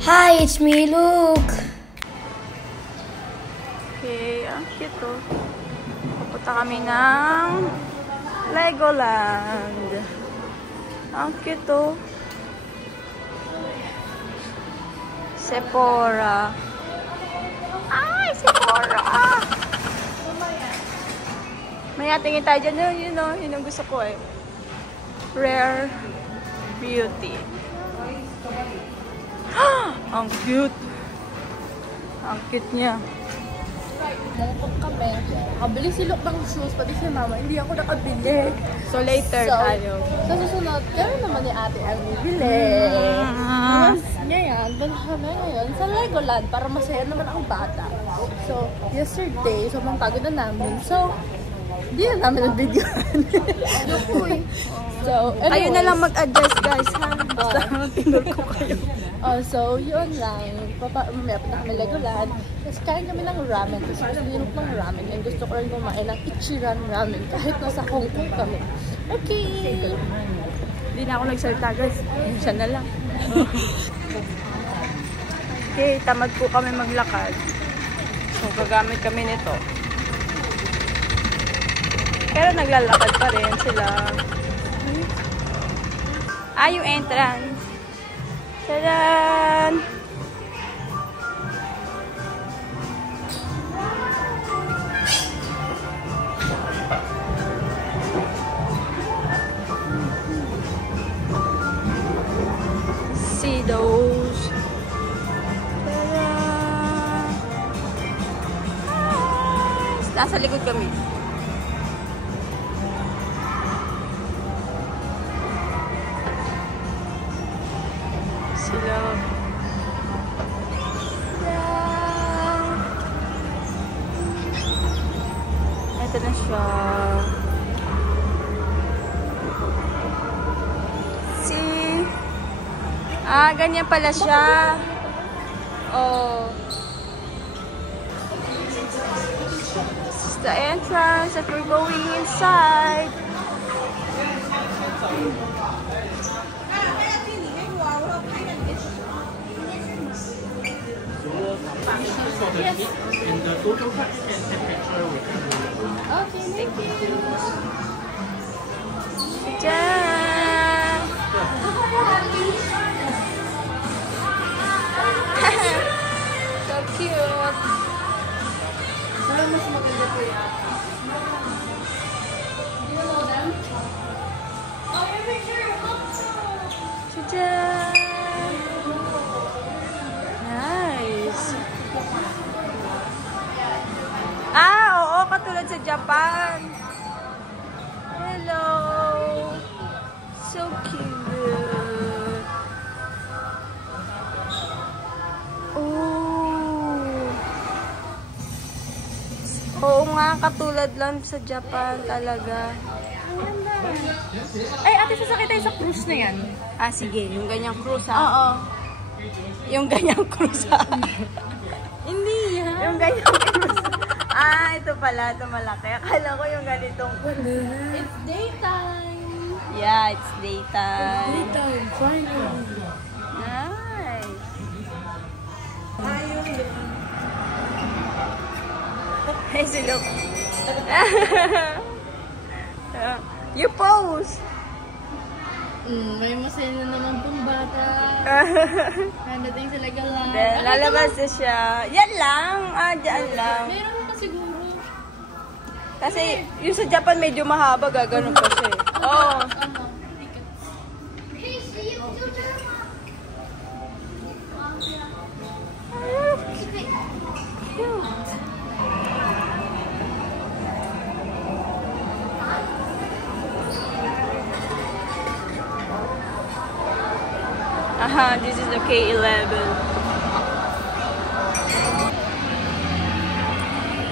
Hi, it's me, Luke. Okay, ang cute to. Pupunta kami ng Legoland. Ang cute to. Sephora. Ay, Sephora! Maya, tingin tayo dyan. Yun yung gusto ko eh. Rare Beauty. Ang cute. Ang cute niya. Mungkot kami. Nakabili si Luke ng shoes, pati si Mama. Hindi ako nakabili. So later tayo. Sa susunod, gano'n naman ni ate ang bibili. Ngayon, doon kami ngayon sa Legoland para masaya naman ang bata. So, yesterday, sobrang pagod na namin. So, hindi na namin nag-videoan. So, anyways, ayun na lang mag-adjust guys ha. Basta tinur ko kayo. So, yun lang. Mamaya pa na kami Legoland. Tapos kain kami ng ramen. Tapos gusto nilok ng ramen. And gusto ko rin kumain ng Ichiran ramen. Kahit nasa Hong Kong kami. Okay! Hindi na ako nagsalita guys. Siya na lang. Okay, tamad po kami maglakad. So, gagamit kami nito. Pero naglalakad pa rin sila. Yung entrance. Tadaan! See those. Tadaan! Nasa likod kami. Sila. Ito na siya. See? Ganyan pala siya. Oh. This is the entrance that we're going inside. Yes. And the photo cards and temperature will come. Okay, thank you. Diyan! So cute! Wala mas maganda po yan. Do you know them? Oh, your picture! Diyan! Nice! Oo, katulad sa Japan. Hello! So cute! Oh! Oo nga, katulad lang sa Japan talaga. Ay, ate, sasakit tayo sa cruise na yan. Sige. Yung ganyang cruise ha? Oo. Yung ganyang cruise ha? Hindi yan. Yung ganyang cruise. Ito pala. Ito malaki. Akala ko yung ganitong It's daytime. Yeah, it's daytime. Daytime, finally. Nice. Hey, si Luke. You pose. May masaya na naman pong bata. Nadating sa Legoland. Then, lalabas na siya. Yan lang. Diyan lang. Meron pa siguro. Kasi yung sa Japan medyo mahaba. Gaganon pa siya eh. Oo. This is the K11.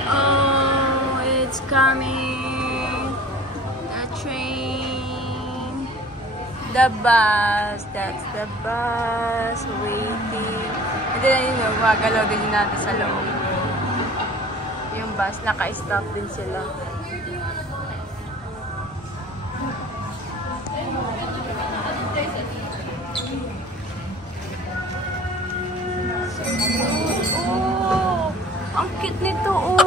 Oh, it's coming. The train. The bus. That's the bus. Waiting. And then, gumagalaw din natin sa loob. Yung bus, naka-stop din sila. cute nito, oh.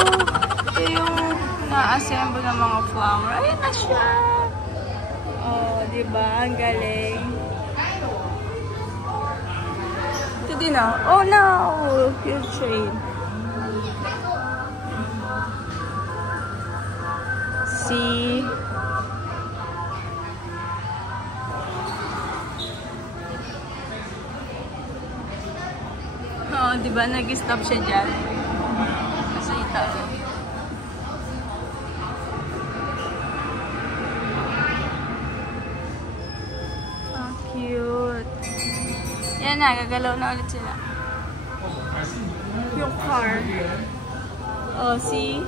Ito yung na-assemble ng mga flower. Ayun na siya. Oh, diba? Ang galing. Ito din, ah. Oh, no! Cute train. See? Oh, diba? Nag-stop siya dyan. Kasi ito. Oh, cute. Yan na, gagalaw na ulit sila. Yung car. Oh, see?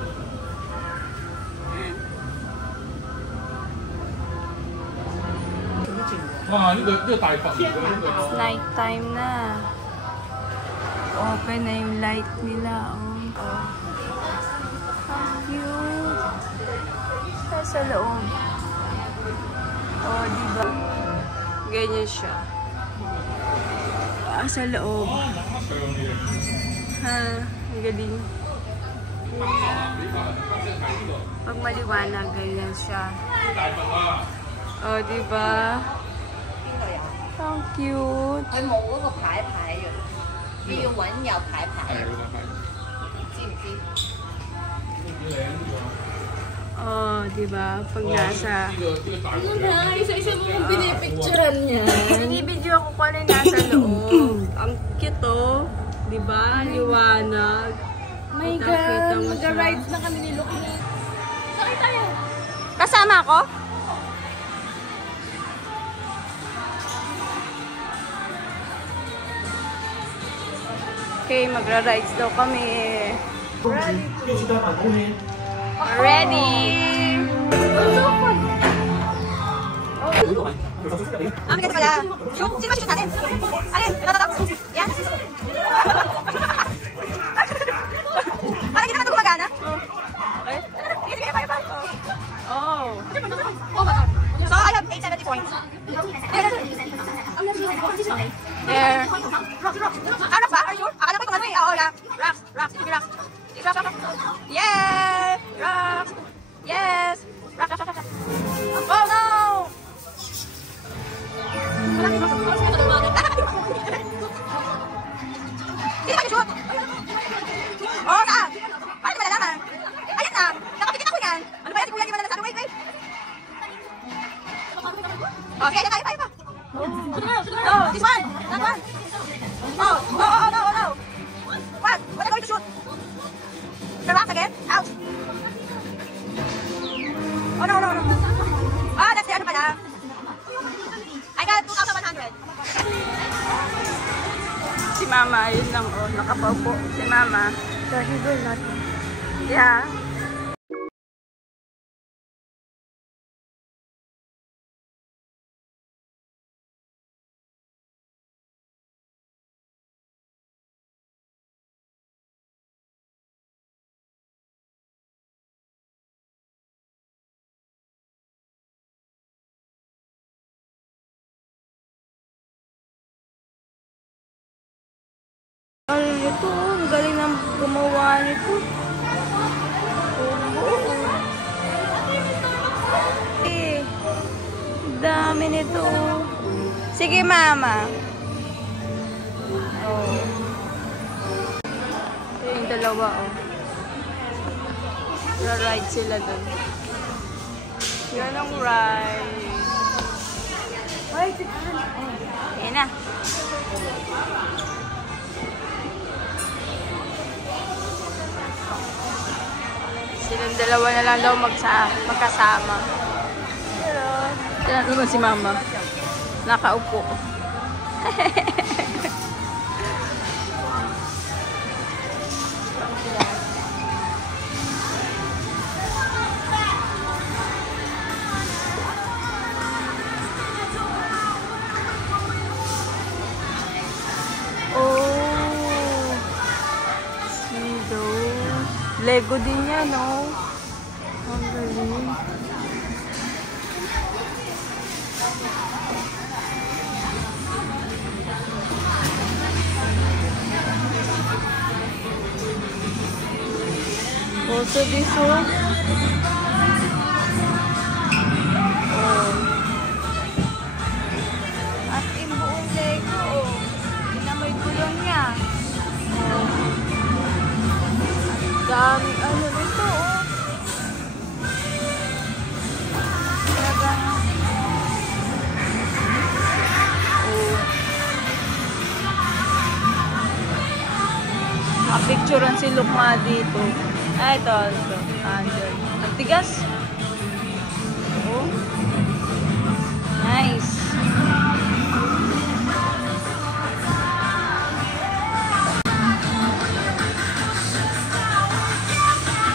It's night time na. Open na yung light nila. Oh. How cute. Sa loob. Oh, diba? Ganyan siya. Sa loob. Ha, ang galing. Pag maliwanag, ganyan siya. Oh, diba? How cute. 佢冇嗰個牌牌嘅，你要揾有牌牌。知唔知？ Oh, diba? Pag nasa... Isa-isa mo kung pinipicturean niya. Binibidyo ako kung ano yung nasa loob. Ang cute, oh. Diba? Liwanag. My Nakita God, mo siya. mag-rides na kami ni Lucky. Sakay tayo! Kasama ako? Okay, magra-rides daw kami. Ready! Ah, may ganito pala. Shoot! Sino ba shoot natin? Alin? Ito? Yan? Parang hindi naman ito gumagana? Okay. Sige, sige, fire. Oh. So, I have 870 points. There. Rock ba? Are you sure? Akala ko ito Oo, rock. Rock. Sige, rock. Rock. Yeah! Rock. Yes! Rock. Oh, no! Hindi ba shoot? Oh, saan? Paano ba nalaman? Ayan na! Nakapikit ako yan! Ano ba yan? Kuya, di ba nalasabi? Wait! Oh, sige, tayo pa! No, this one! That one! Oh, no! What? What are you going to shoot? The rocks again? Ouch! Oh, no! Oh, that's the other pala. I got 2,100. Si Mama, yun lang, oh, nakapaupo. Si Mama. So, he will not. Yeah. Ito, ang galing ng gumawa nito. Dami nito. Sige, Mama. Oh. Ito yung dalawa, oh. Ra-ride sila dun. Yan ang ride. Ayan na. Silang dalawa na lang daw magkasama. Hello. Ito naman si Mama. Nakaupo. Lego din yan, no? Ang galing. also this one. At yung buong Lego. May gulong niya. Dami, ano nito, Talagang, Picturean si Luke nga dito. Ah, ito. Andyan. Ang tigas. Nice.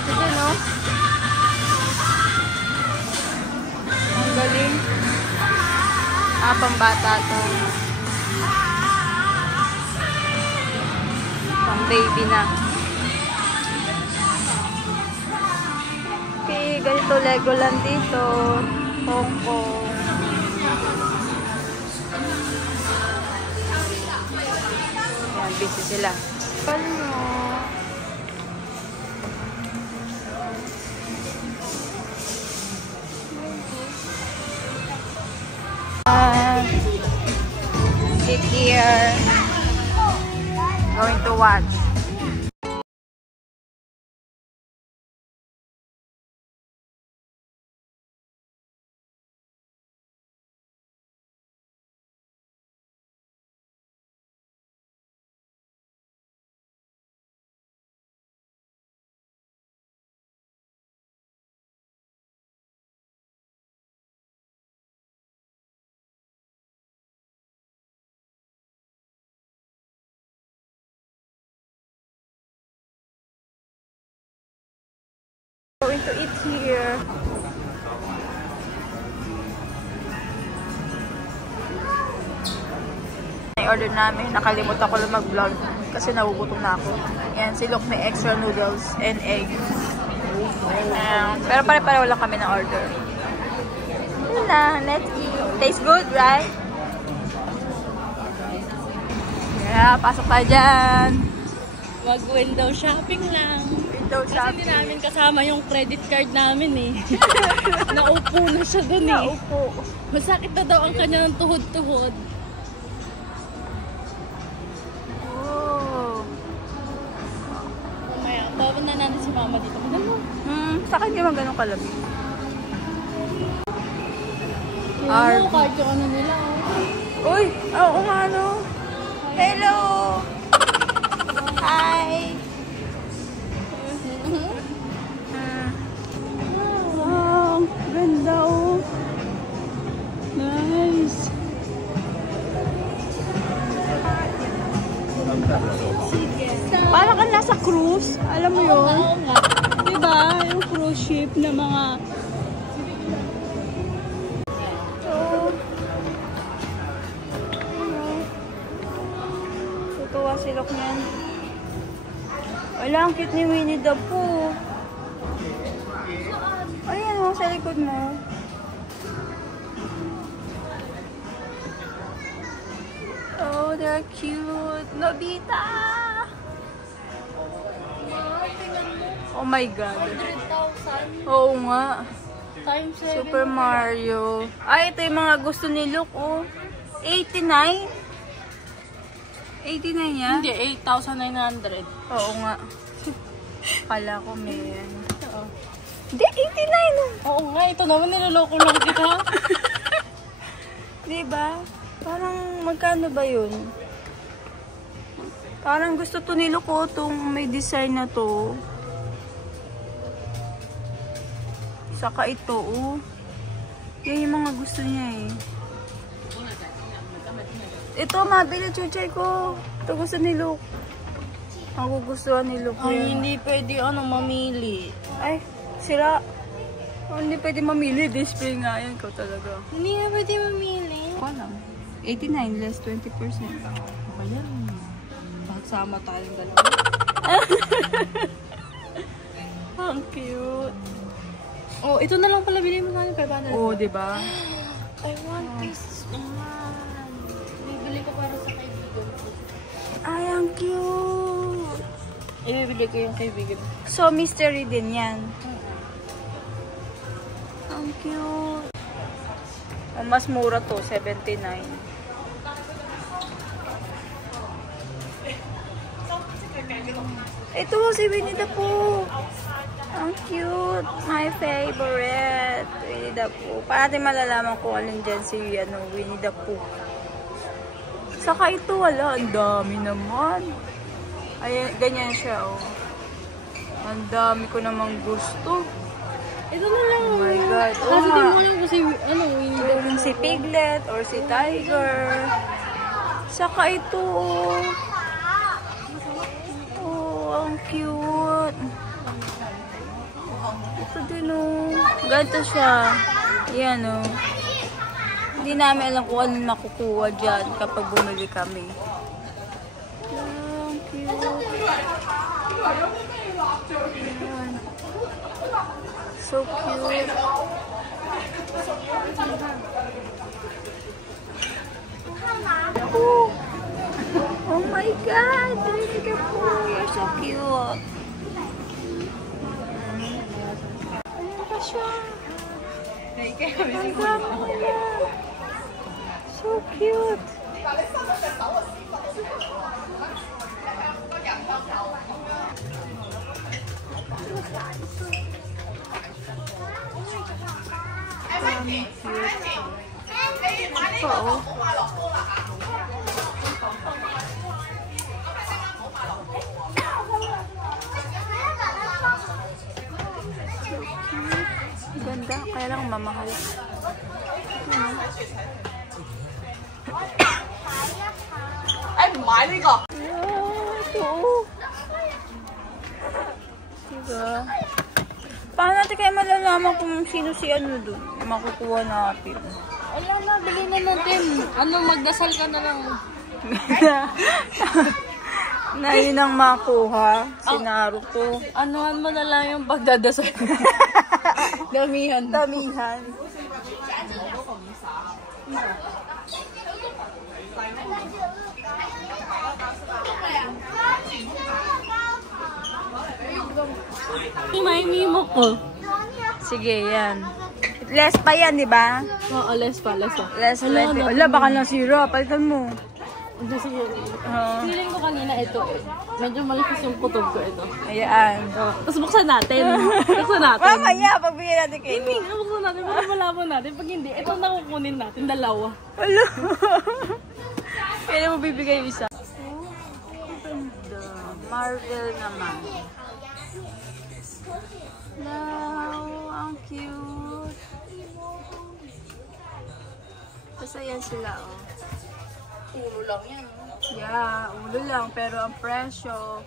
Ito, no? Ang galing. Pambata to. Baby na. Okay, ganito Legoland dito. Hong Kong. Yan, busy sila. Sit here. Going to watch. Going to eat here. I-order namin. Nakalimutan ko lang mag-vlog kasi nagugutom na ako. Yan, si Luke may extra noodles and egg. Pero pare-pareho lang kami na order. Yun na, let's eat. Tastes good, right? Yeah, pasok tayo dyan. Mag-window shopping lang. Kasi hindi namin kasama yung credit card namin eh. Naupo na siya dun eh. Naupo. Masakit na daw ang kanyang tuhod-tuhod. Oh. Mamaya, papunta natin si mama dito. Madam mo. Sa akin hindi man ganun kalabi. Ano, card yung ano nila. Uy! Oo nga ano. Hello! Hi! Wow! Ganda oh! Nice! Parang ka nasa cruise. Alam mo yun? Oo nga. Diba? Yung cruise ship na mga... Tutuwa si Luke niyan. Wala, ang cute ni Winnie the Pooh. Ayan o, sa likod mo. Oh, they're cute. Nobita! Oh my God. 100,000 Oo nga. times 7. Super Mario. Ay, ito yung mga gusto ni Luke, oh. 89? 89 yan? Hindi, 8,900. Oo nga. Kala ko may ano. Oo. Hindi, 89 oh. Oo nga, ito naman niloloko lang kita. Diba? Parang magkano ba yun? Parang gusto to ni Luke, oh, itong may design na to. Saka ito, oh. Yan yung mga gusto niya eh. Ito, mabili, chuchay ko. Ito gusto ni Luke. Magugustuhan ni Luke. Ay, hindi pwede mamili. Ay, sira. Oh, hindi pwede mamili. Display nga yan ko talaga. Hindi nga pwede mamili. Ko alam. 89 less 20%. Ayan. Bakit sama tayong dalawa? Ang cute. Oh, ito na lang pala bilhin mo namin 500. Oh, diba? I want this one. Bibili ko para sa kaibigan ko. Ay, ang cute. Ibibili ko yung kaibigan. So, mystery din yan. Ang cute. Oh, mas mura to, 79. Ito, si Winnie the Pooh. Ang cute. My favorite. Winnie the Pooh. Paano natin malalaman kung alin dyan si Winnie the Pooh. Saka ito, wala. Ang dami naman. Ay, ganyan siya, oh. Ang dami ko namang gusto. Ito na lang. Oh my God. Kasi di mo alam kung si, Winnie the Pooh. Kung si Piglet or si Tiger. Saka ito, oh. Oh, ang cute. Ito din, oh. Ganito siya. Yan, oh. Hindi namin alam kung anong makukuha dyan kapag bumili kami. Ang cute. Ayan. So cute. Oh, oh my God! Look at Pooh. You're so cute. Ano ba siya? Ang gamo niya. So cute. Oo. Ganda, kaya lang mamahal. Ay, 買呢個。 Ito. Diba? Paano natin kaya malalaman kung sino si dun? Makukuha natin. Wala na, bili na natin. Magdasal ka na lang. Na yun ang makuha. Si Naruto. Anuhan mo na lang yung pagdadasal. Damihan. Damihan. May mimo ko. Sige, yan. Less pa yan, di ba? Oo, less pa. Less 20. Wala, baka nasira. Palitan mo. Feeling ko kanina ito eh. Medyo malakas yung kutob ko ito. Ayan. Tapos buksan natin. Mamaya, pagbigyan natin kayo. Hindi, buksan natin. Para malaman natin. Pag hindi, ito nakukunin natin. Dalawa. Wala. Kaya mo bibigay yung isa. Marvel naman. Wow, ang cute. Basta yan sila, oh. Ulo lang yan. Yeah, ulo lang, pero ang presyo.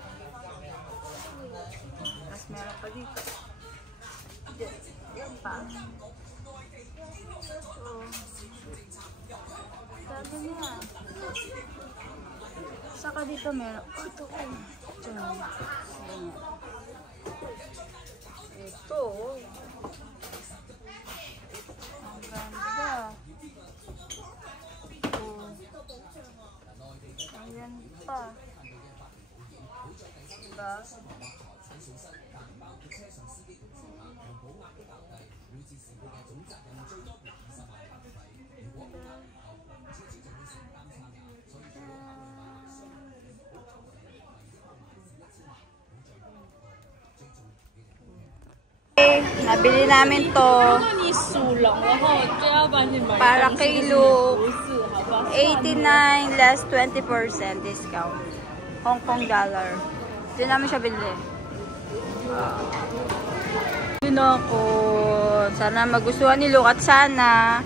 Tapos meron pa dito. Yan pa. So, sabi niya. Saka dito meron. Oh, ito. Ito. Ganyan. Ito. Ang ganda. Oh. Ayan pa. Diba? Nabili namin to para kay Luke. 89 less 20% discount. Hong Kong dollar. Diyan namin siya bilhin. Yun ako. Sana magustuhan ni Luke at sana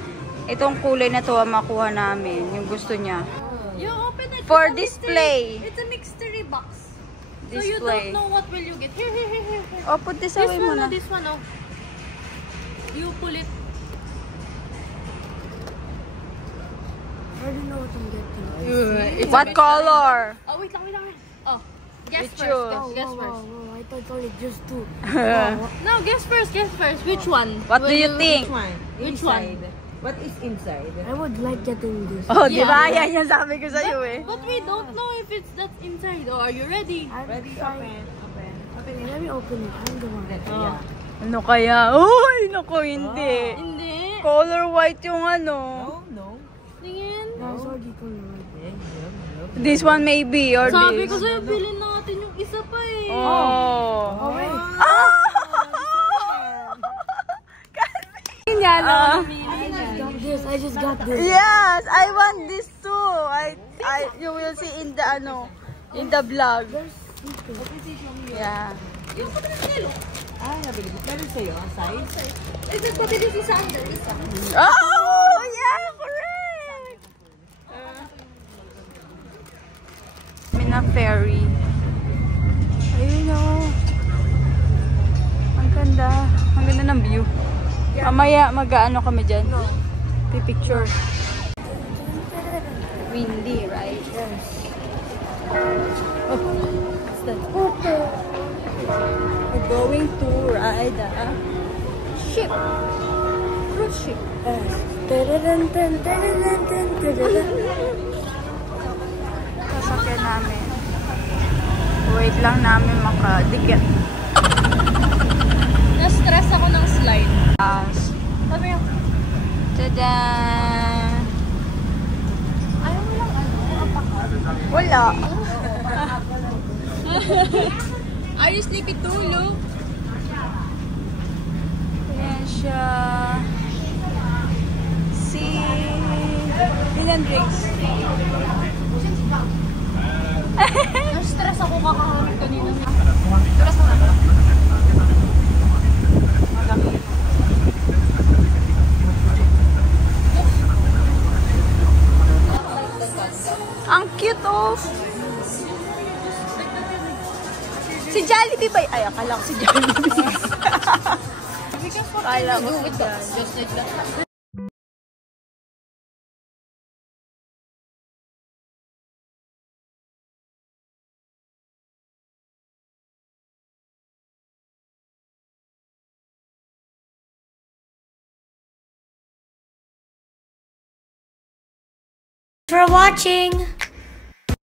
itong kulay na to ang makuha namin. Yung gusto niya. You open it. For display. It's a mystery box. So Display. you don't know what will you get. Here. Oh, put this away muna. This one, oh. You pull it. I already know what I'm getting. What color? Oh, wait lang. Oh, guess Which first. one? Guess first. I thought only just two. No, guess first. Which one? What do you think? Which one? What is inside? I would like getting this. Oh, di ba? Yan yung sabi ko sa'yo eh. But we don't know if it's that's inside. Oh, are you ready? Ready? Open. Let me open it. I'm the one. Yeah. Ano kaya? Uy, naku, hindi. Hindi. Color white yung ano. No. Tingin. No, it's already color. This one maybe, or Sabi this. ko sa'yo, bilhin natin yung isa pa eh. Oh. wait. Ah! Yan Ah. I just got this. Yes, I want this too. You will see in the in the vlog. Yeah. Ah, nabili. Meron sa'yo ang size? Ito, pabili si Sander. Isa. Oh, yeah, correct. Mina ferry. Ayun o. Ang ganda. Ang ganda ng view. Mamaya mag-ano kami dyan. Pipicture. Windy, right? Yes. Oh, what's that? We're going to ride a ship. Cruise ship. Sasakyan namin. Wait lang namin makadikit. Na-stress ako ng slide. Sabi mo. Tada! Ayaw mo lang Wala. Are you sleepy too, Luke? Ayan siya. Si... Ilan drinks? Na-stress ako kakahawin kanina. Ang cute oh! Si Jollibee ba? Ay, akala ko si Jollibee. Akala ko si Jollibee. Just like that. For watching.